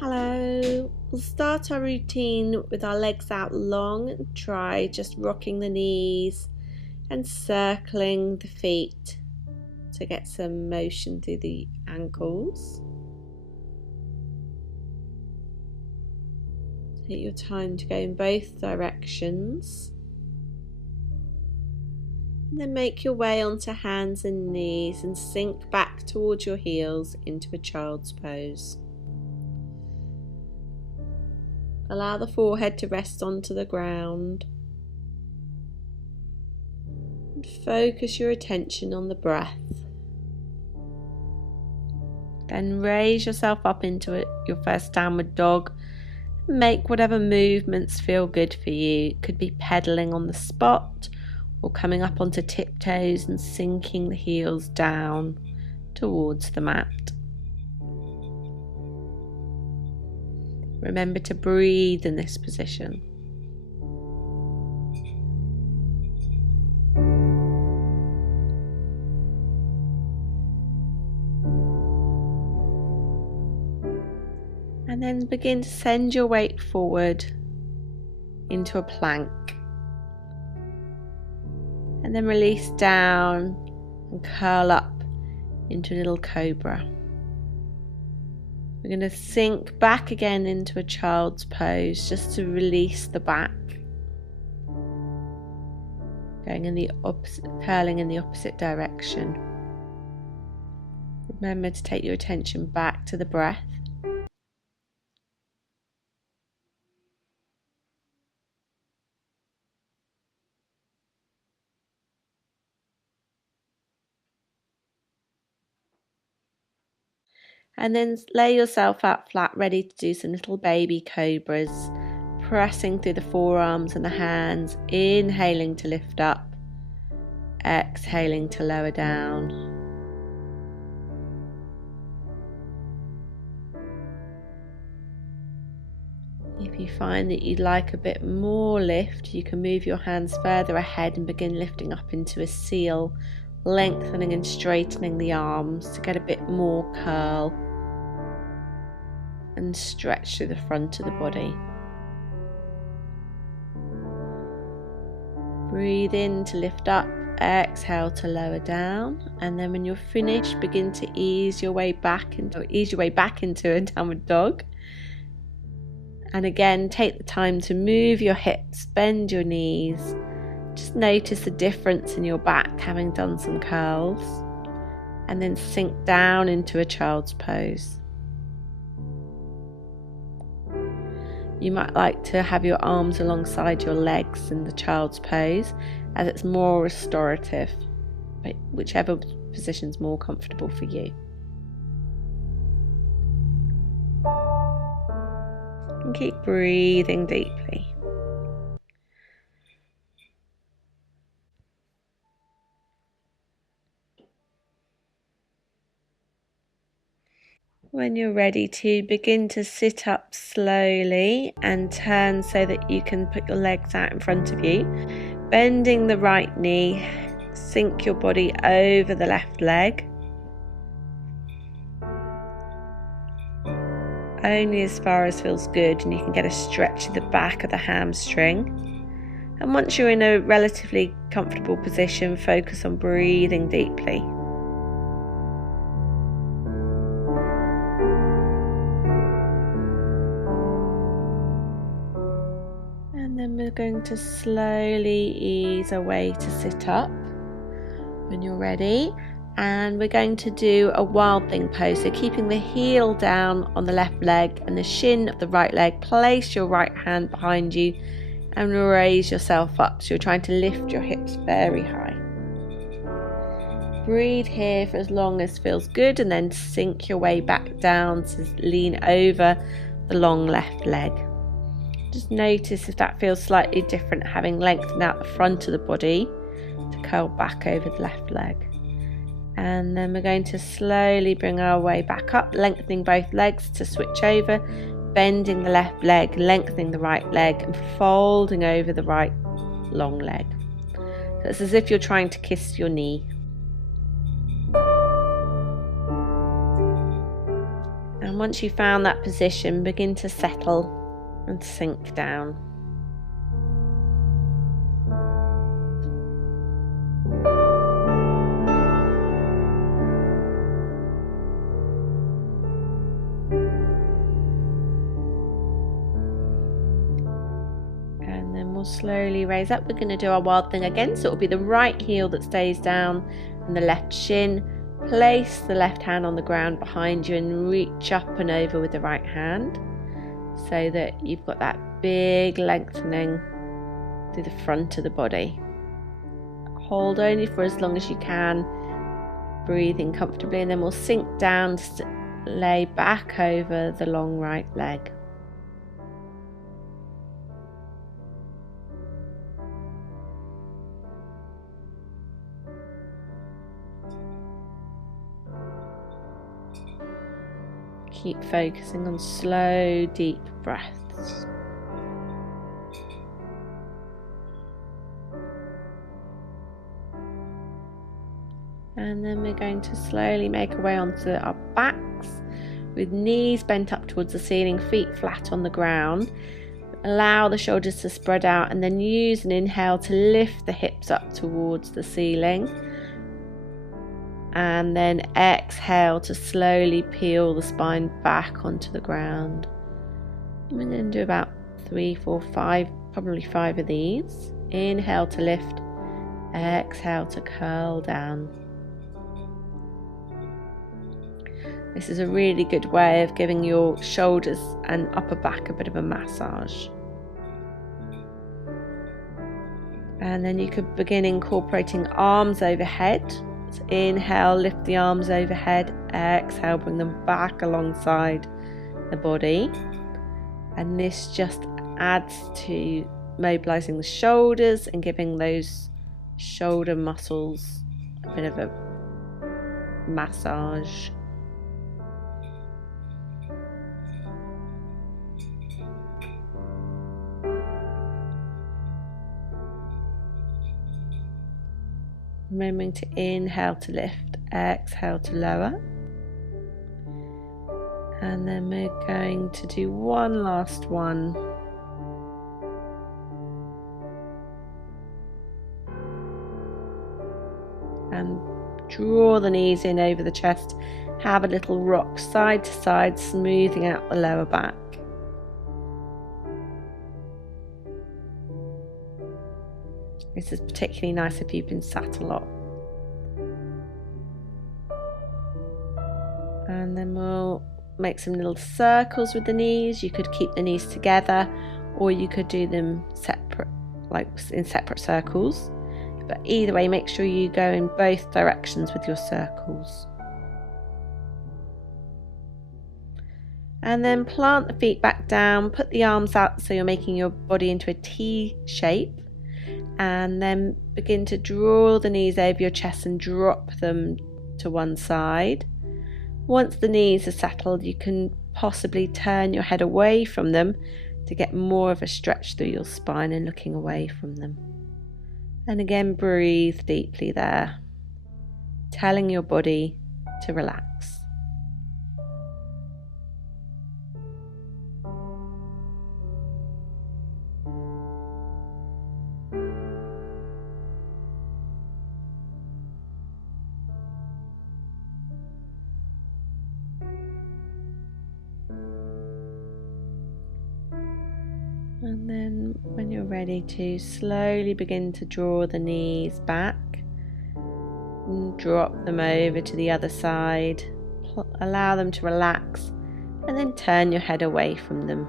Hello, we'll start our routine with our legs out long and try just rocking the knees and circling the feet to get some motion through the ankles. Take your time to go in both directions. And then make your way onto hands and knees and sink back towards your heels into a child's pose. Allow the forehead to rest onto the ground. And focus your attention on the breath. Then raise yourself up into your first downward dog. Make whatever movements feel good for you. It could be pedaling on the spot or coming up onto tiptoes and sinking the heels down towards the mat. Remember to breathe in this position. And then begin to send your weight forward into a plank. And then release down and curl up into a little cobra. We're going to sink back again into a child's pose just to release the back. Going in the opposite, curling in the opposite direction. Remember to take your attention back to the breath. And then lay yourself out flat, ready to do some little baby cobras, pressing through the forearms and the hands, inhaling to lift up, exhaling to lower down. If you find that you'd like a bit more lift, you can move your hands further ahead and begin lifting up into a seal, lengthening and straightening the arms to get a bit more curl and stretch through the front of the body. Breathe in to lift up, exhale to lower down, and then when you're finished, begin to ease your way back into a downward dog. And again, take the time to move your hips, bend your knees. Just notice the difference in your back having done some curls, and then sink down into a child's pose. You might like to have your arms alongside your legs in the child's pose, as it's more restorative, but whichever position is more comfortable for you. And keep breathing deeply. When you're ready to begin to sit up slowly and turn so that you can put your legs out in front of you, bending the right knee, sink your body over the left leg. Only as far as feels good, and you can get a stretch at the back of the hamstring. And once you're in a relatively comfortable position, focus on breathing deeply. And then we're going to slowly ease our way to sit up when you're ready. And we're going to do a wild thing pose, so keeping the heel down on the left leg and the shin of the right leg. Place your right hand behind you and raise yourself up, so you're trying to lift your hips very high. Breathe here for as long as feels good, and then sink your way back down to lean over the long left leg. Just notice if that feels slightly different, having lengthened out the front of the body to curl back over the left leg. And then we're going to slowly bring our way back up, lengthening both legs to switch over, bending the left leg, lengthening the right leg, and folding over the right long leg. So it's as if you're trying to kiss your knee. once you've found that position, begin to settle and sink down. And then we'll slowly raise up. We're going to do our wild thing again, so it'll be the right heel that stays down and the left shin. Place the left hand on the ground behind you and reach up and over with the right hand, so that you've got that big lengthening through the front of the body. Hold only for as long as you can, breathing comfortably, and then we'll sink down to lay back over the long right leg. Keep focusing on slow, deep breaths. And then we're going to slowly make our way onto our backs with knees bent up towards the ceiling, feet flat on the ground. Allow the shoulders to spread out, and then use an inhale to lift the hips up towards the ceiling. And then exhale to slowly peel the spine back onto the ground. I'm going to do about 3, 4, 5, probably 5 of these. Inhale to lift, exhale to curl down. This is a really good way of giving your shoulders and upper back a bit of a massage. And then you could begin incorporating arms overhead. So inhale, lift the arms overhead. Exhale, bring them back alongside the body. And this just adds to mobilizing the shoulders and giving those shoulder muscles a bit of a massage. Remembering to inhale to lift, exhale to lower. And then we're going to do one last one. And draw the knees in over the chest. Have a little rock side to side, smoothing out the lower back. This is particularly nice if you've been sat a lot. And then we'll make some little circles with the knees. You could keep the knees together, or you could do them separate, like in separate circles. But either way, make sure you go in both directions with your circles. And then plant the feet back down, put the arms out so you're making your body into a T shape. And then begin to draw the knees over your chest and drop them to one side. Once the knees are settled, you can possibly turn your head away from them to get more of a stretch through your spine and looking away from them. And again, breathe deeply there, telling your body to relax. And then when you're ready to slowly begin to draw the knees back and drop them over to the other side, allow them to relax, and then turn your head away from them.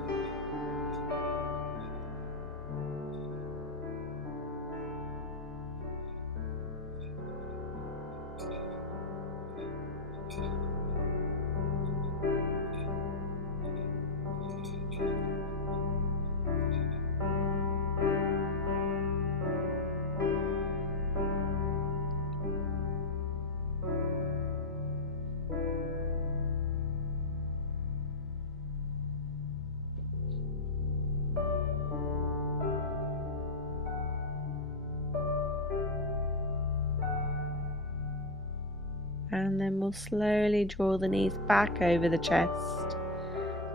And then we'll slowly draw the knees back over the chest.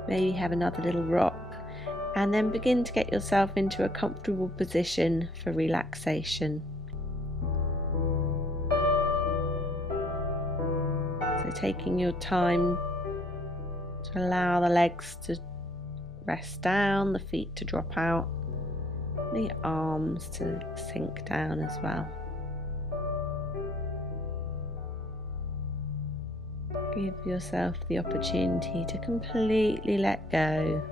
Maybe have another little rock, and then begin to get yourself into a comfortable position for relaxation. So taking your time to allow the legs to rest down, the feet to drop out, the arms to sink down as well. Give yourself the opportunity to completely let go.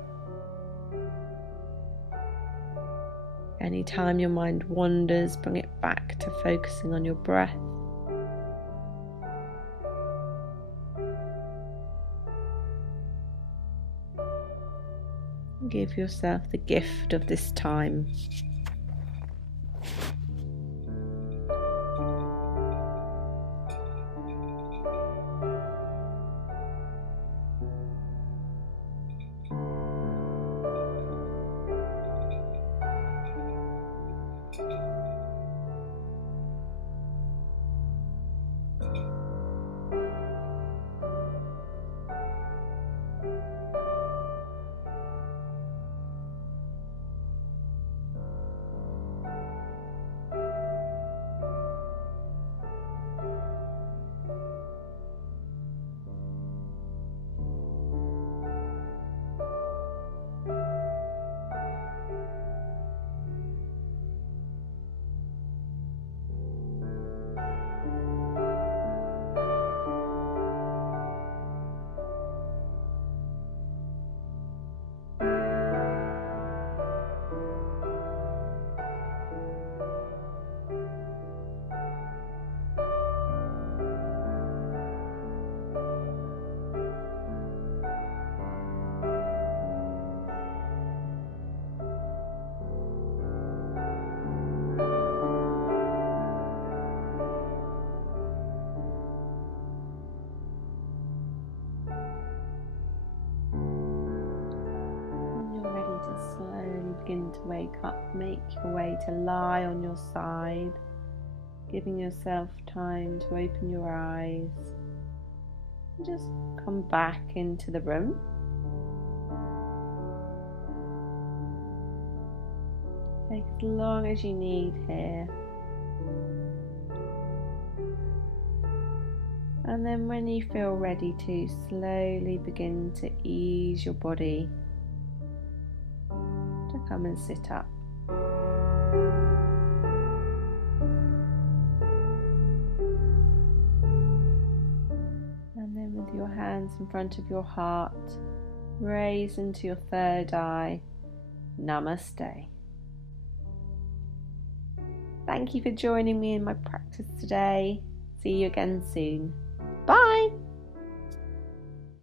Anytime your mind wanders, bring it back to focusing on your breath. Give yourself the gift of this time. Slowly begin to wake up, make your way to lie on your side, giving yourself time to open your eyes and just come back into the room. Take as long as you need here, and then when you feel ready to, slowly begin to ease your body to come and sit up. And then with your hands in front of your heart, raise into your third eye. Namaste. Thank you for joining me in my practice today. See you again soon. Bye.